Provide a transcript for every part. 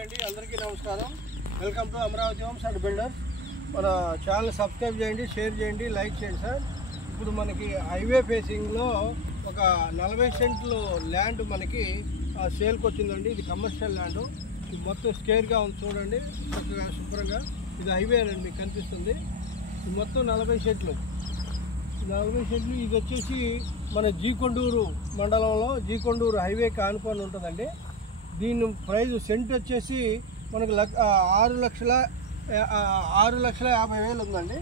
Hi అండి, అందరికీ నమస్కారం. Welcome to Amaravati homes and builders. మన ఛానల్ సబ్స్క్రైబ్ చేయండి, షేర్ చేయండి, లైక్ చేయండి సార్. ఇప్పుడు మనకి హైవే ఫేసింగ్లో ఒక 40 సెంట్లు ల్యాండ్ మనకి సేల్కి వచ్చిందండి. ఇది కమర్షియల్ ల్యాండ్. ఇది మొత్తం స్కేర్గా ఉంది చూడండి, చక్కగా శుభ్రంగా. ఇది హైవే అండి, మీకు కనిపిస్తుంది. ఇది మొత్తం 40 సెంట్లు. ఇది వచ్చేసి మన జీకొండూరు మండలంలో జీకొండూరు హైవేకి ఆనుకొని ఉంటుందండి. దీని ప్రైస్ సెంట్ వచ్చేసి మనకు 6,50,000 ఉందండి.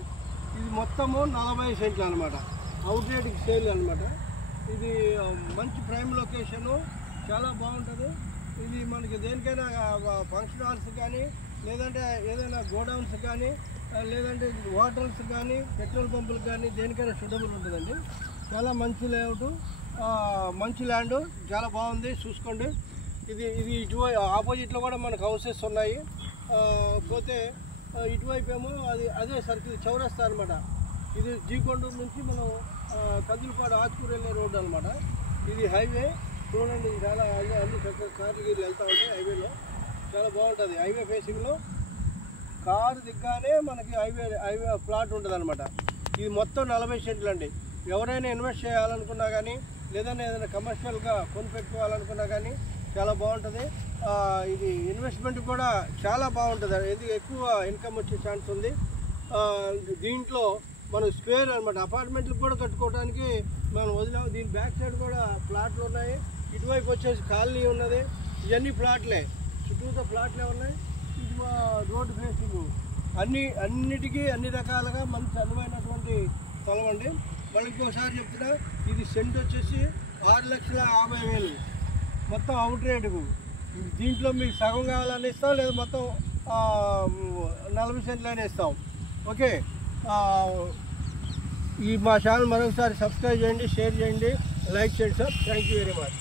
ఇది మొత్తము 40 సెంట్లు అనమాట. అవుట్ రేట్కి సేల్ అనమాట. ఇది మంచి ప్రైమ్ లొకేషను, చాలా బాగుంటుంది. ఇది మనకి దేనికైనా ఫంక్షన్ హాల్స్ కానీ, లేదంటే ఏదైనా గోడౌన్స్ కానీ, లేదంటే హోటల్స్ కానీ, పెట్రోల్ పంపులకు కానీ, దేనికైనా సూటబుల్ ఉంటుందండి. చాలా మంచి లేఅవుట్, మంచి ల్యాండ్, చాలా బాగుంది. చూసుకోండి. ఇది ఇటువైపు ఆపోజిట్లో కూడా మనకు హౌసెస్ ఉన్నాయి. పోతే ఇటువైపు ఏమో అదే సర్కిల్ చౌరస్తా అనమాట. ఇది జీకొండూరు నుంచి మనం కదిలిపాడు ఆత్కూరు వెళ్ళే రోడ్డు అనమాట. ఇది హైవే చూడండి. చాలా అన్ని చక్కగా కార్లు వెళ్తూ ఉంటాయి హైవేలో. చాలా బాగుంటుంది. హైవే ఫేసింగ్లో కారు దిగ్గానే మనకి హైవే ప్లాట్ ఉంటుంది అనమాట. ఇది మొత్తం 40 సెంట్లు అండి. ఎవరైనా ఇన్వెస్ట్ చేయాలనుకున్నా కానీ, లేదంటే ఏదైనా కమర్షియల్గా కొనిపెట్టుకోవాలనుకున్నా కానీ చాలా బాగుంటుంది. ఇది ఇన్వెస్ట్మెంట్ కూడా చాలా బాగుంటుంది. ఇది ఎక్కువ ఇన్కమ్ వచ్చే ఛాన్స్ ఉంది. దీంట్లో మనం స్క్వేర్ అనమాట, అపార్ట్మెంట్లు కూడా కట్టుకోవడానికి మనం వదిలాము. దీని బ్యాక్ సైడ్ కూడా ప్లాట్లు ఉన్నాయి. ఇటువైపు వచ్చేసి కాలనీ ఉన్నది. ఇవన్నీ ప్లాట్లే, చుట్టూతో ప్లాట్లే ఉన్నాయి. ఇది రోడ్డు ఫేసింగ్. అన్నిటికీ అన్ని రకాలుగా మంచి అనువైనటువంటి స్థలం అండి. మళ్ళీ ఇంకోసారి చెప్తున్నా, ఇది సెంట్ వచ్చేసి 6,50,000 మొత్తం అవుట్ రేటుకు. దీంట్లో మీకు సగం కావాలని ఇస్తాం, లేదా మొత్తం 40 సెంట్లు అయినా ఇస్తాం. ఓకే, ఈ మా ఛానల్ మరొకసారి సబ్స్క్రైబ్ చేయండి, షేర్ చేయండి, లైక్ చేయండి sir. Thank you very much.